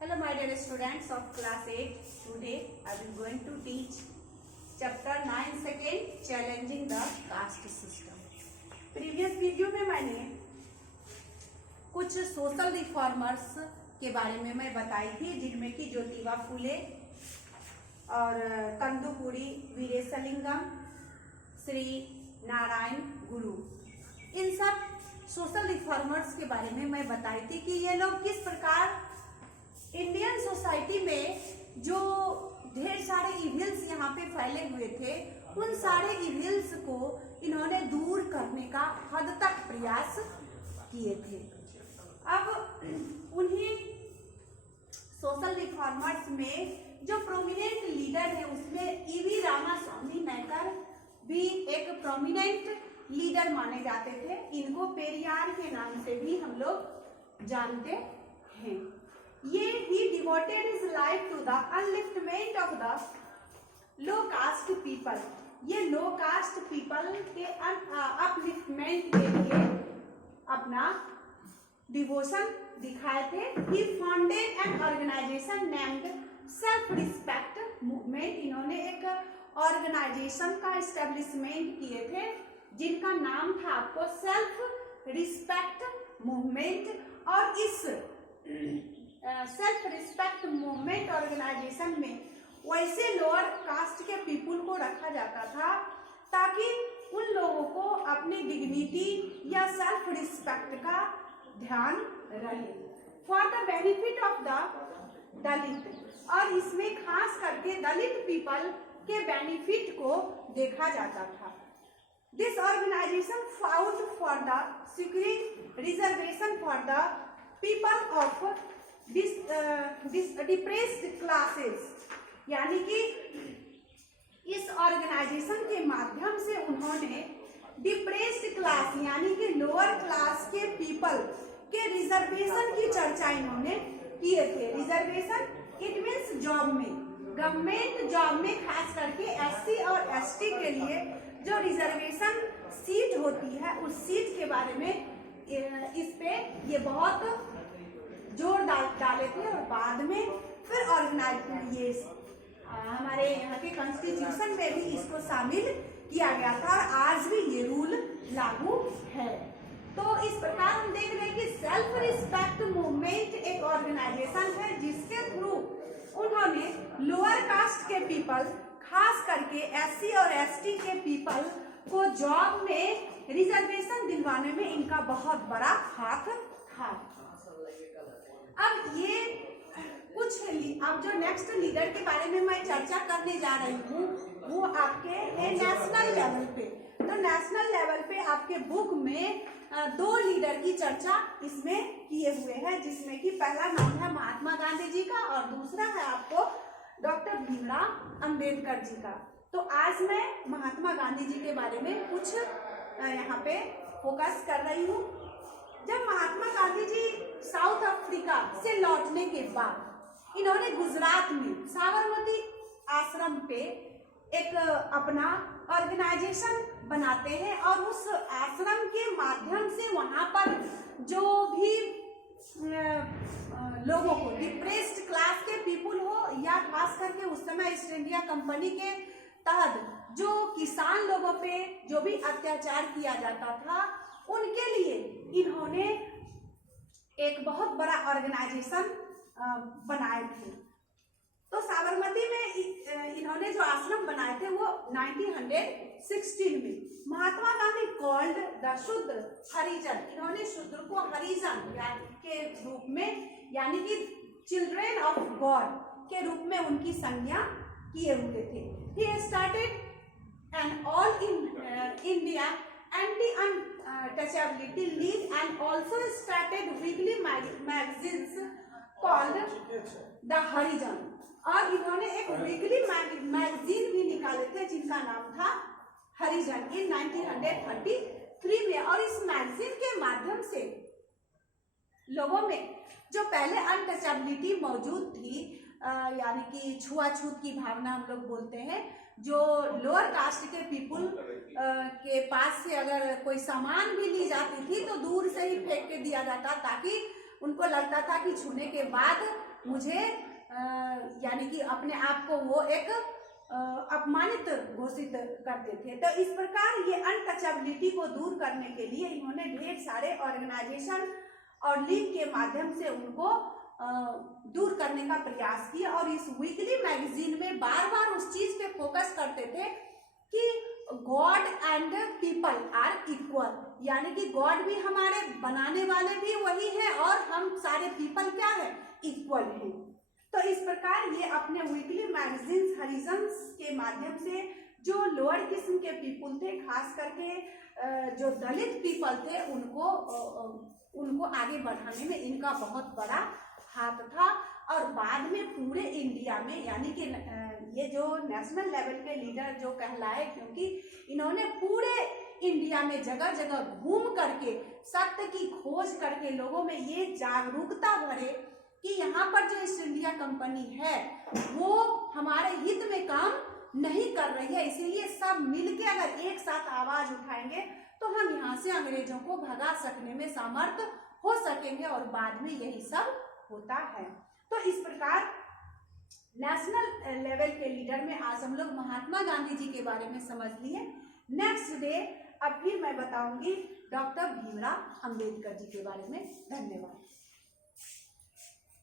Hello my dear students of class 8. Today I will going to teach chapter 9 second challenging the caste system. Previous video में मैंने कुछ social reformers के बारे में मैं बताई थी, जिनमें कि ज्योतिबा फुले और कंदुकुरी वीरेशलिंगम, श्री नारायण गुरु, इन सब सोशल रिफॉर्मर्स के बारे में मैं बताई थी कि ये लोग किस प्रकार इंडियन सोसाइटी में जो ढेर सारे इविल्स यहाँ पे फैले हुए थे, उन सारे इविल्स को इन्होंने दूर करने का हद तक प्रयास किए थे। अब उन्हीं सोशल रिफॉर्मर्स में जो प्रोमिनेंट लीडर है, उसमें ईवी रामास्वामी नायकर भी एक प्रोमिनेंट लीडर माने जाते थे। इनको पेरियार के नाम से भी हम लोग जानते हैं। ये he devoted his life to the upliftment of the low caste people. ये लो कास्ट पीपल के अपलिफ्टमेंट के लिए अपना डिवोशन दिखाए थे। He founded an organisation named self respect movement. इन्होंने एक ऑर्गेनाइजेशन का एस्टेब्लिशमेंट किए थे जिनका नाम था आपको सेल्फ रिस्पेक्ट मूवमेंट। और इस सेल्फ रिस्पेक्ट मूवमेंट ऑर्गेनाइजेशन में वैसे लोअर कास्ट के पीपुल को रखा जाता था ताकि उन लोगों को अपनी डिग्निटी या सेल्फ रिस्पेक्ट का ध्यान रहे, for the benefit of the Dalit. और इसमें खास करके दलित पीपल के बेनिफिट को देखा जाता था। This organisation fought for the securing reservation for the people of depressed classes. यानी कि इस ऑर्गेनाइजेशन के माध्यम से उन्होंने डिप्रेस्ड क्लास यानी कि लोअर क्लास के पीपल के रिजर्वेशन की चर्चा इन्होंने किए थे। रिजर्वेशन इट मीन्स जॉब में, गवर्नमेंट जॉब में खास करके एससी और एसटी के लिए जो रिजर्वेशन सीट होती है, उस सीट के बारे में इस पे ये बहुत जोर डाले थे। और बाद में फिर ऑर्गेनाइज ये हमारे यहाँ के कॉन्स्टिट्यूशन में भी इसको शामिल किया गया था और आज भी ये रूल लागू है। तो इस प्रकार हम देख रहे हैं कि सेल्फ रिस्पेक्ट मूवमेंट एक ऑर्गेनाइजेशन है जिसके थ्रू उन्होंने लोअर कास्ट के पीपल, खास करके एससी और एसटी के पीपल को जॉब में रिजर्वेशन दिलवाने में इनका बहुत बड़ा हाथ था। अब ये कुछ अब जो नेक्स्ट लीडर के बारे में मैं चर्चा करने जा रही हूँ वो आपके है नेशनल लेवल पे। तो नेशनल लेवल पे आपके बुक में दो लीडर की चर्चा इसमें किए हुए हैं, जिसमें कि पहला नाम है महात्मा गांधी जी का और दूसरा है आपको डॉक्टर भीमराव अंबेडकर जी का। तो आज मैं महात्मा गांधी जी के बारे में कुछ यहाँ पे फोकस कर रही हूँ। जब महात्मा गांधी जी साउथ अफ्रीका से लौटने के बाद इन्होंने गुजरात में साबरमती आश्रम पे एक अपना ऑर्गेनाइजेशन बनाते हैं और उस आश्रम के माध्यम से वहां पर जो भी लोगों को डिप्रेस्ड क्लास के पीपुल हो या खास करके उस समय ईस्ट इंडिया कंपनी के तहत जो किसान लोगों पे जो भी अत्याचार किया जाता था, उनके लिए इन्होंने एक बहुत बड़ा ऑर्गेनाइजेशन बनाए थे। तो साबरमती में इन्होंने जो आश्रम बनाए थे वो 1916 में महात्मा गांधी कॉल्ड द शूद्र हरिजन। इन्होंने शूद्र को हरिजन के रूप में यानी कि चिल्ड्रेन ऑफ गॉड के रूप में उनकी संज्ञा किए हुए थे। He started an all in India anti-untouchability league and also started weekly magazines called the Harijan। और इन्होंने एक वीकली मैगजीन भी निकाले थे जिनका नाम था हरिजन इन 1933 में। और इस मैगजीन के माध्यम से लोगों में जो पहले अनटचेबिलिटी मौजूद थी, यानी कि छुआछूत की भावना हम लोग बोलते हैं, जो लोअर कास्ट के पीपुल के पास से अगर कोई सामान भी ली जाती थी तो दूर से ही फेंक के दिया जाता ताकि उनको लगता था कि छूने के बाद मुझे यानी कि अपने आप को वो एक अपमानित घोषित करते थे। तो इस प्रकार ये अनटचेबिलिटी को दूर करने के लिए इन्होंने ढेर सारे ऑर्गेनाइजेशन और लीग के माध्यम से उनको दूर करने का प्रयास किया। और इस वीकली मैगजीन में बार बार उस चीज पे फोकस करते थे कि God and people are equal, यानी कि गॉड भी हमारे बनाने वाले भी वही है और हम सारे पीपल क्या है, इक्वल हैं। तो इस प्रकार ये अपने वीकली मैगजीन्स हरिजन्स के माध्यम से जो लोअर किस्म के पीपल थे, खास करके जो दलित पीपल थे, उनको आगे बढ़ाने में इनका बहुत बड़ा हाथ था। और बाद में पूरे इंडिया में, यानी कि ये जो नेशनल लेवल के लीडर जो कहलाए, क्योंकि इन्होंने पूरे इंडिया में जगह जगह घूम करके सत्य की खोज करके लोगों में ये जागरूकता भरे कि यहाँ पर जो ईस्ट इंडिया कंपनी है वो हमारे हित में काम नहीं कर रही है, इसीलिए सब मिलके अगर एक साथ आवाज उठाएंगे तो हम यहाँ से अंग्रेजों को भगा सकने में समर्थ हो सकेंगे। और बाद में यही सब होता है। तो इस प्रकार नेशनल लेवल के लीडर में आज हम लोग महात्मा गांधी जी के बारे में समझ लिए। नेक्स्ट डे अब फिर मैं बताऊंगी डॉक्टर भीमराव अंबेडकर जी के बारे में। धन्यवाद।